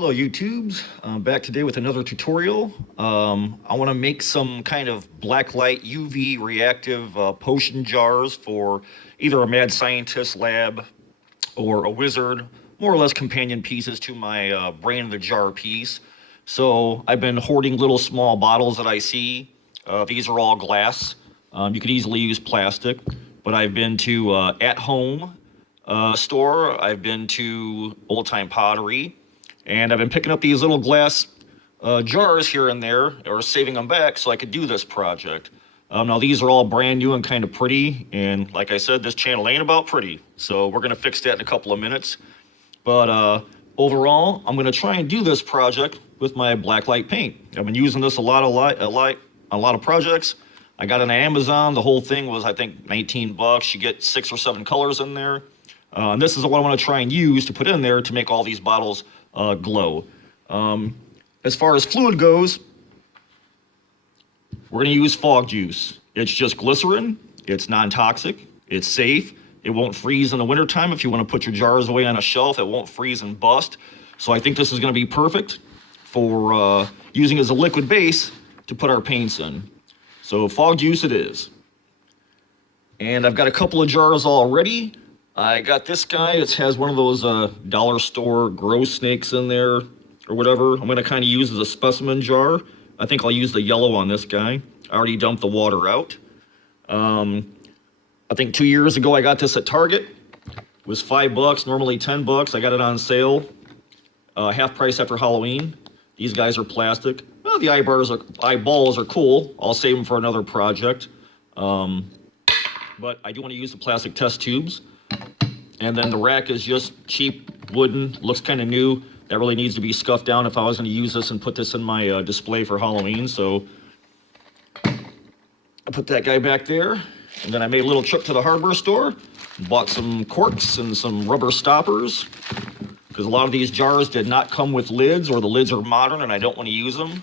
Hello YouTubes, I'm back today with another tutorial. I want to make some kind of blacklight UV reactive potion jars for either a mad scientist lab or a wizard, more or less companion pieces to my brain in the jar piece. So I've been hoarding little small bottles that I see. These are all glass. You could easily use plastic, but I've been to At Home store, I've been to Old Time Pottery, and I've been picking up these little glass jars here and there, or saving them back so I could do this project. Now these are all brand new and kind of pretty, and like I said, this channel ain't about pretty, so we're gonna fix that in a couple of minutes. But overall, I'm gonna try and do this project with my blacklight paint. I've been using this a lot of projects. I got it on Amazon. The whole thing was, I think, 19 bucks. You get 6 or 7 colors in there. And this is what I want to try and use to put in there to make all these bottles glow. As far as fluid goes, we're going to use fog juice. It's just glycerin. It's non-toxic. It's safe. It won't freeze in the wintertime. If you want to put your jars away on a shelf, it won't freeze and bust. So I think this is going to be perfect for using as a liquid base to put our paints in. So fog juice it is. And I've got a couple of jars already. I got this guy. It has one of those dollar store grow snakes in there or whatever. I'm going to kind of use as a specimen jar. I think I'll use the yellow on this guy. I already dumped the water out. I think 2 years ago I got this at Target. It was $5, normally 10 bucks. I got it on sale, half price after Halloween. These guys are plastic. Well, the eyeballs are cool. I'll save them for another project. But I do want to use the plastic test tubes. And then the rack is just cheap wooden, looks kind of new. That really needs to be scuffed down if I was going to use this and put this in my display for Halloween. So I put that guy back there. And then I made a little trip to the hardware store, bought some corks and some rubber stoppers, because a lot of these jars did not come with lids, or the lids are modern and I don't want to use them.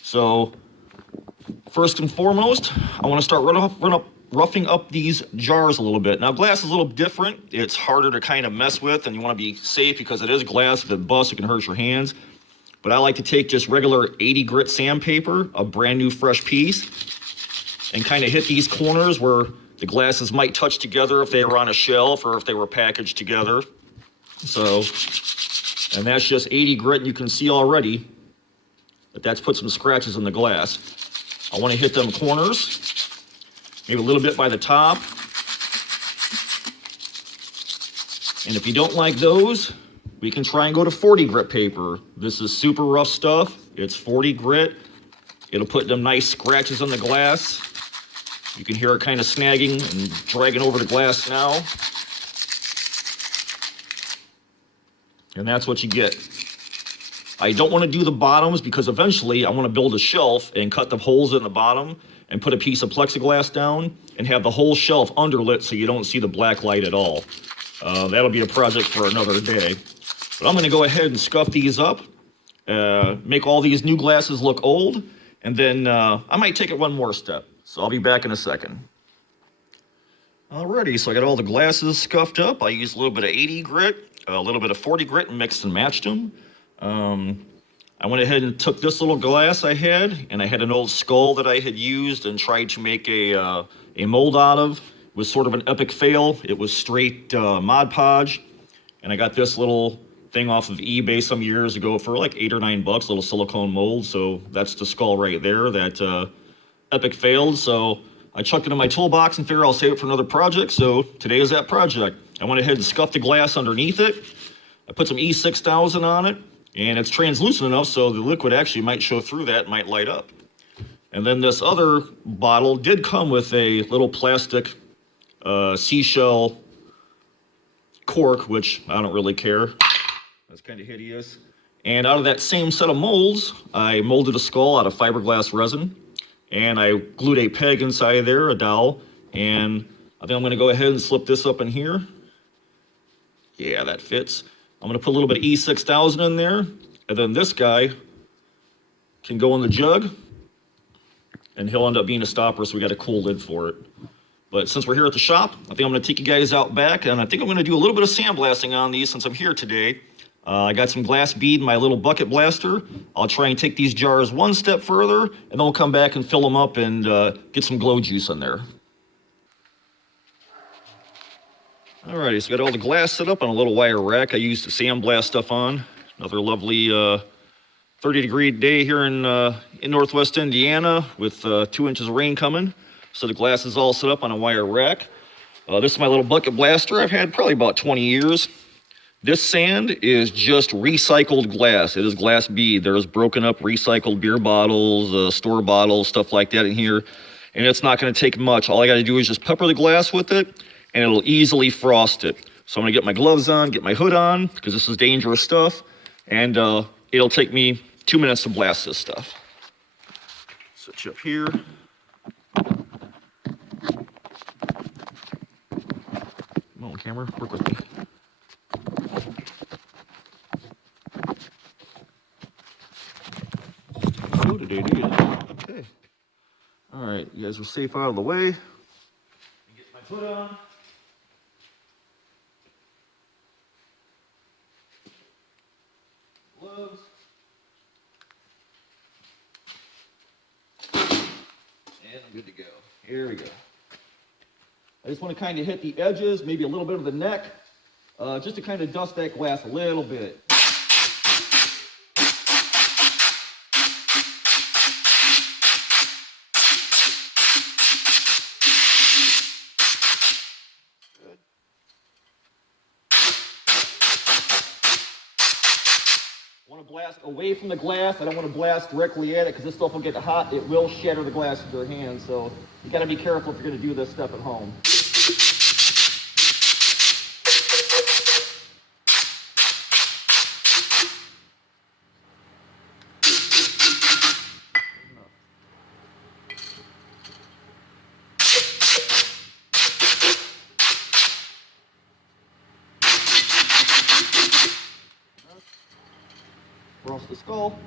So first and foremost, I want to start roughing up these jars a little bit. Now glass is a little different. It's harder to kind of mess with, and you want to be safe because it is glass. If it busts, it can hurt your hands. But I like to take just regular 80 grit sandpaper, a brand new fresh piece, and kind of hit these corners where the glasses might touch together if they were on a shelf or if they were packaged together. So, and that's just 80 grit, and you can see already that that's put some scratches in the glass. I want to hit them corners, maybe a little bit by the top. And if you don't like those, we can try and go to 40 grit paper. This is super rough stuff. It's 40 grit. It'll put them nice scratches on the glass. You can hear it kind of snagging and dragging over the glass now. And that's what you get. I don't want to do the bottoms because eventually I want to build a shelf and cut the holes in the bottom and put a piece of plexiglass down and have the whole shelf underlit so you don't see the black light at all. That'll be a project for another day. But I'm going to go ahead and scuff these up, make all these new glasses look old, and then I might take it one more step. So I'll be back in a second. Alrighty, so I got all the glasses scuffed up. I used a little bit of 80 grit, a little bit of 40 grit, and mixed and matched them. I went ahead and took this little glass I had, and I had an old skull that I had used and tried to make a mold out of. It was sort of an epic fail. It was straight Mod Podge, and I got this little thing off of eBay some years ago for like 8 or 9 bucks, little silicone mold. So that's the skull right there that epic failed. So I chucked it in my toolbox and figured I'll save it for another project. So today is that project. I went ahead and scuffed the glass underneath it. I put some E6000 on it, and it's translucent enough so the liquid actually might show through that, might light up. And then this other bottle did come with a little plastic seashell cork, which I don't really care. That's kind of hideous. And out of that same set of molds, I molded a skull out of fiberglass resin, and I glued a peg inside there, a dowel, and I think I'm going to go ahead and slip this up in here. Yeah, that fits. I'm going to put a little bit of E6000 in there, and then this guy can go in the jug, and he'll end up being a stopper, so we got a cool lid for it. But since we're here at the shop, I think I'm going to take you guys out back, and I think I'm going to do a little bit of sandblasting on these since I'm here today. I got some glass bead in my little bucket blaster. I'll try and take these jars one step further, and then we'll come back and fill them up and get some glow juice in there. Alrighty, so got all the glass set up on a little wire rack I used to sandblast stuff on. Another lovely 30-degree day here in Northwest Indiana with 2 inches of rain coming. So the glass is all set up on a wire rack. This is my little bucket blaster I've had probably about 20 years. This sand is just recycled glass. It is glass bead. There's broken up recycled beer bottles, store bottles, stuff like that in here. And it's not going to take much. All I got to do is just pepper the glass with it, and it'll easily frost it. So I'm going to get my gloves on, get my hood on, because this is dangerous stuff. And it'll take me 2 minutes to blast this stuff. Set you up here. Come on, camera, work with me. Okay. All right, you guys are safe out of the way. Get my hood on. Gloves. And I'm good to go. Here we go. I just want to kind of hit the edges, maybe a little bit of the neck, just to kind of dust that glass a little bit. I want to blast away from the glass. I don't want to blast directly at it because this stuff will get hot. It will shatter the glass with your hand. So you got to be careful if you're going to do this stuff at home. Across the skull.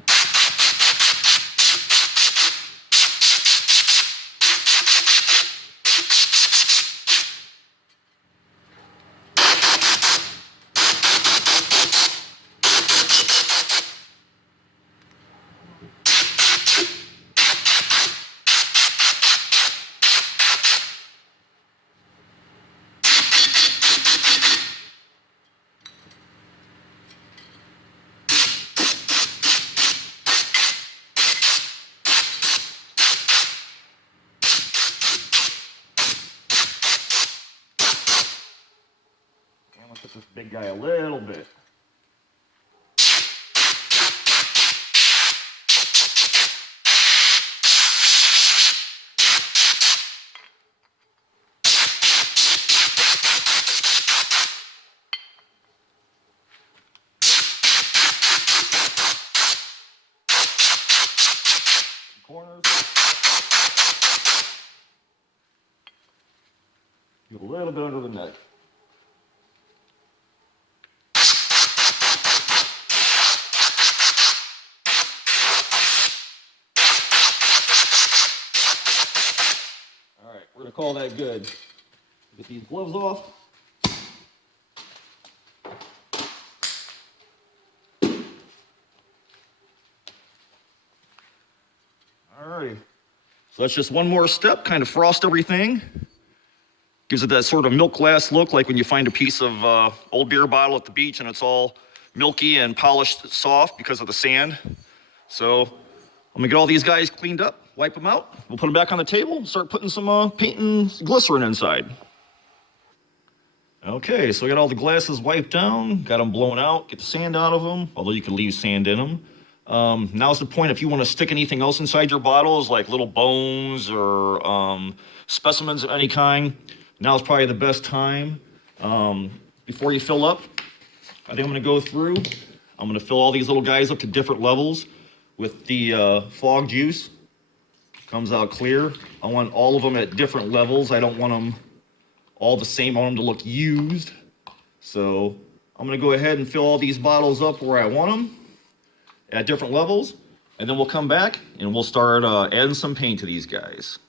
Hit this big guy a little bit. Corners. Get a little bit under the neck. We're going to call that good. Get these gloves off. Alrighty. So that's just one more step, kind of frost everything. Gives it that sort of milk glass look, like when you find a piece of old beer bottle at the beach and it's all milky and polished soft because of the sand. So I'm going to get all these guys cleaned up. Wipe them out. We'll put them back on the table. Start putting some paint and glycerin inside. Okay, so I got all the glasses wiped down, got them blown out, get the sand out of them, although you can leave sand in them. Now's the point if you want to stick anything else inside your bottles, like little bones or specimens of any kind. Now's probably the best time. Before you fill up, I think I'm going to go through. I'm going to fill all these little guys up to different levels with the fog juice. Comes out clear. I want all of them at different levels. I don't want them all the same. I want them to look used. So I'm going to go ahead and fill all these bottles up where I want them at different levels. And then we'll come back and we'll start adding some paint to these guys.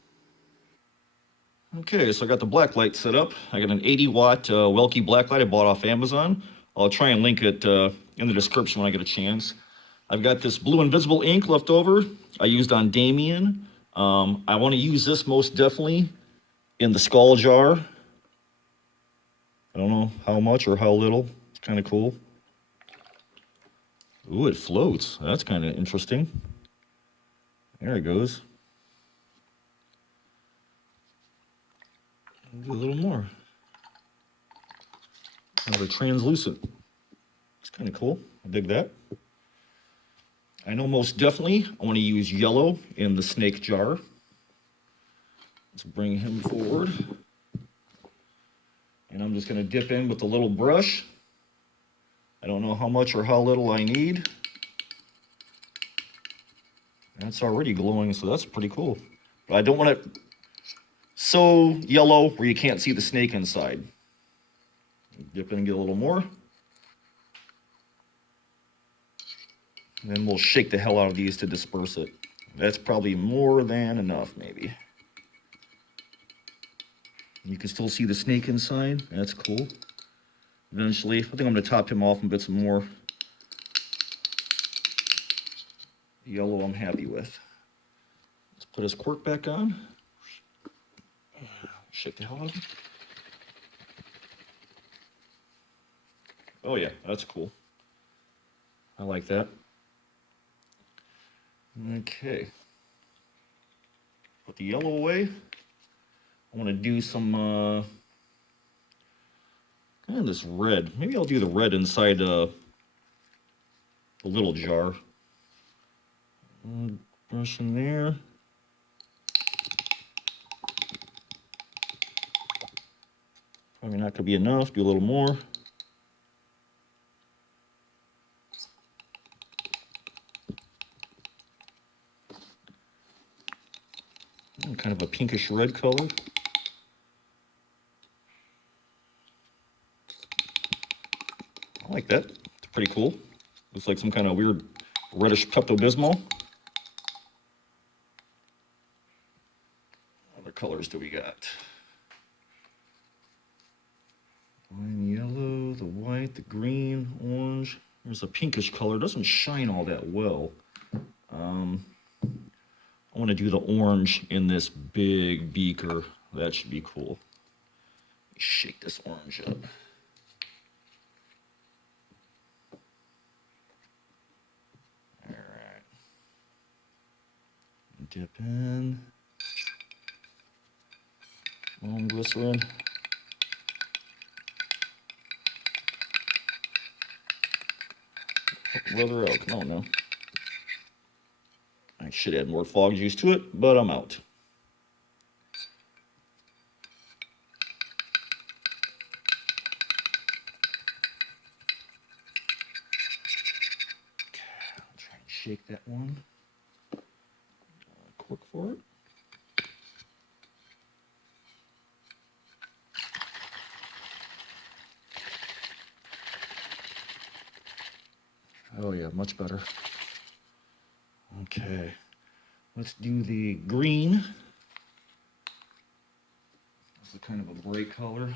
Okay, so I got the Blacklight set up. I got an 80-watt Welke Blacklight I bought off Amazon. I'll try and link it in in the description when I get a chance. I've got this blue invisible ink left over I used on Damien. I want to use this most definitely in the skull jar. I don't know how much or how little. It's kind of cool. Ooh, it floats. That's kind of interesting. There it goes. Do a little more. Kind of a translucent. It's kind of cool. I dig that. I know most definitely I want to use yellow in the snake jar. Let's bring him forward. And I'm just going to dip in with a little brush. I don't know how much or how little I need. That's already glowing, so that's pretty cool. But I don't want it so yellow where you can't see the snake inside. Dip in and get a little more. And then we'll shake the hell out of these to disperse it. That's probably more than enough, maybe. You can still see the snake inside. That's cool. Eventually, I think I'm going to top him off and get some more yellow I'm happy with. Let's put his cork back on. Shake the hell out of him. Oh yeah, that's cool. I like that. Okay. Put the yellow away. I want to do some kind of this red. Maybe I'll do the red inside the little jar. Brush in there. Probably not going to be enough. Do a little more. Kind of a pinkish red color. I like that. It's pretty cool. Looks like some kind of weird reddish Pepto-Bismol. What other colors do we got? Wine yellow, the white, the green, orange. There's a pinkish color. It doesn't shine all that well. I want to do the orange in this big beaker. That should be cool. Shake this orange up. All right. Dip in. Long glycerin. Leather out. Come on now. I should add more fog juice to it, but I'm out. Okay, I'll try and shake that one. Cork for it. Oh yeah, much better. Okay, let's do the green. This is kind of a bright color.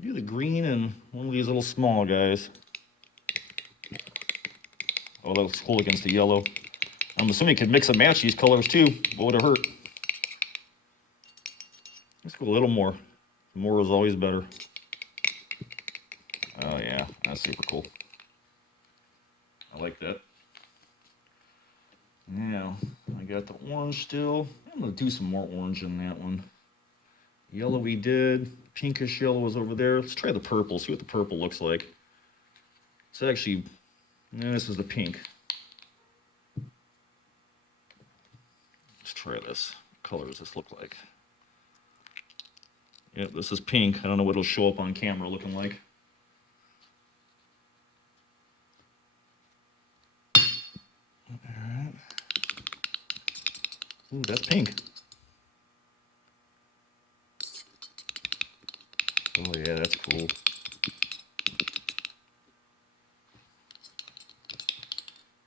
Do the green and one of these little small guys. Oh, that looks cool against the yellow. I'm assuming you could mix and match these colors too. What would it hurt? Let's go a little more. More is always better. Oh yeah, that's super cool. I like that. Now, I got the orange still. I'm going to do some more orange in that one. Yellow we did. Pinkish yellow is over there. Let's try the purple, see what the purple looks like. It's actually, this is the pink. Let's try this. What color does this look like? Yeah, this is pink. I don't know what it'll show up on camera looking like. Alright. Ooh, that's pink. Oh yeah, that's cool.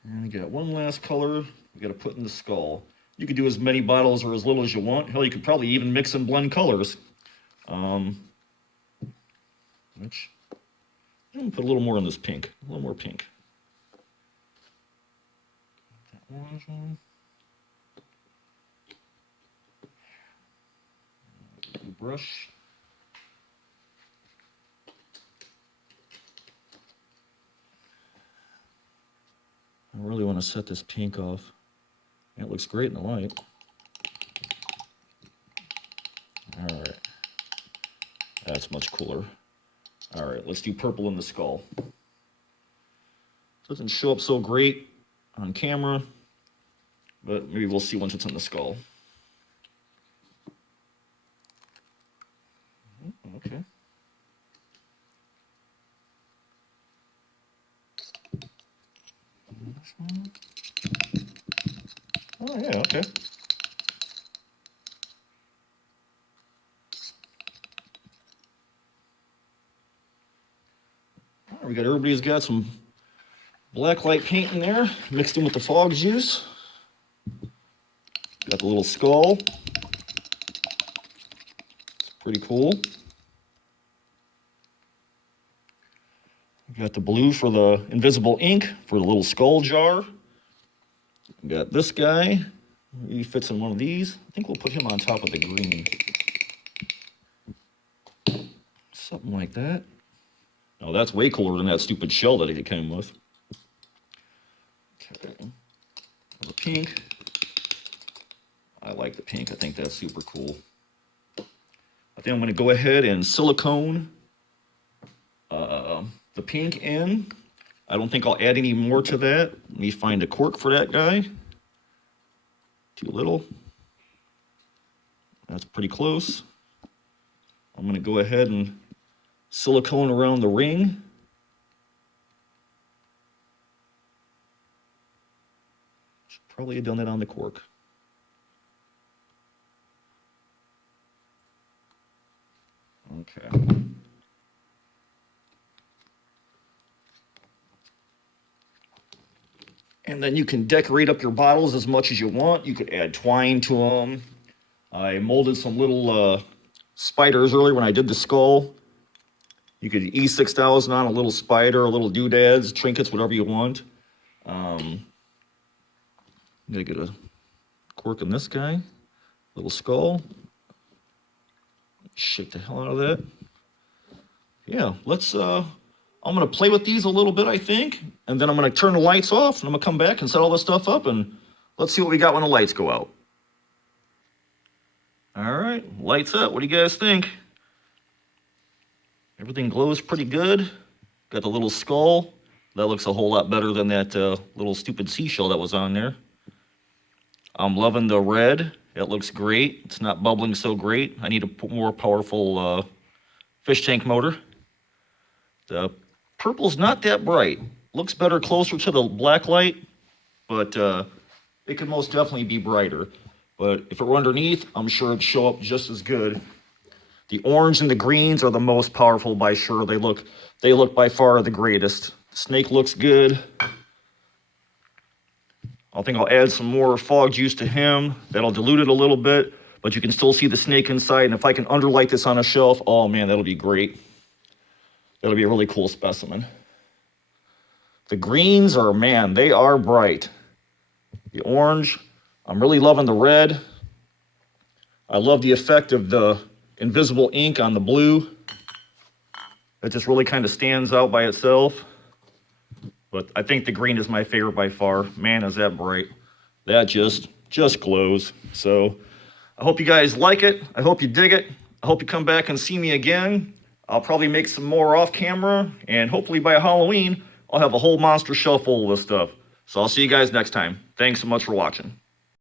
And we got one last color we got to put in the skull. You could do as many bottles or as little as you want. Hell, you could probably even mix and blend colors. Which, Put a little more in this pink. A little more pink. That orange one. Brush. I really want to set this pink off. It looks great in the light. All right. That's much cooler. All right, let's do purple in the skull. Doesn't show up so great on camera, but maybe we'll see once it's in the skull. Okay. Oh, yeah, okay. All right, everybody's got some Blacklight paint in there, mixed in with the fog juice. Got the little skull. It's pretty cool. Got the blue for the invisible ink for the little skull jar. Got this guy. He fits in one of these. I think we'll put him on top of the green. Something like that. Oh, that's way cooler than that stupid shell that it came with. Okay. The pink. I like the pink. I think that's super cool. I think I'm going to go ahead and silicone the pink in. I don't think I'll add any more to that. Let me find a cork for that guy. Too little. That's pretty close. I'm going to go ahead and silicone around the ring. Should probably have done that on the cork. Okay. And then you can decorate up your bottles as much as you want. You could add twine to them. I molded some little spiders earlier when I did the skull. You could E6000 on a little spider, a little doodads, trinkets, whatever you want. I'm gonna get a cork in this guy, little skull. Shake the hell out of that. Yeah, let's, I'm gonna play with these a little bit, I think, and then I'm gonna turn the lights off, and I'm gonna come back and set all this stuff up, and let's see what we got when the lights go out. All right, lights up. What do you guys think? Everything glows pretty good. Got the little skull. That looks a whole lot better than that little stupid seashell that was on there. I'm loving the red. It looks great. It's not bubbling so great. I need a more powerful fish tank motor. The purple's not that bright. Looks better closer to the Blacklight, but it could most definitely be brighter. But if it were underneath, I'm sure it'd show up just as good. The orange and the greens are the most powerful by sure. They look by far the greatest. Snake looks good. I think I'll add some more fog juice to him. That'll dilute it a little bit, but you can still see the snake inside. And if I can underlight this on a shelf, oh man, that'll be great. That'll be a really cool specimen. The greens are, man, they are bright. The orange, I'm really loving the red. I love the effect of the invisible ink on the blue. It just really kind of stands out by itself. But I think the green is my favorite by far. Man, is that bright. That just glows. So I hope you guys like it. I hope you dig it. I hope you come back and see me again. I'll probably make some more off camera, and hopefully by Halloween, I'll have a whole monster shelf full of this stuff. So I'll see you guys next time. Thanks so much for watching.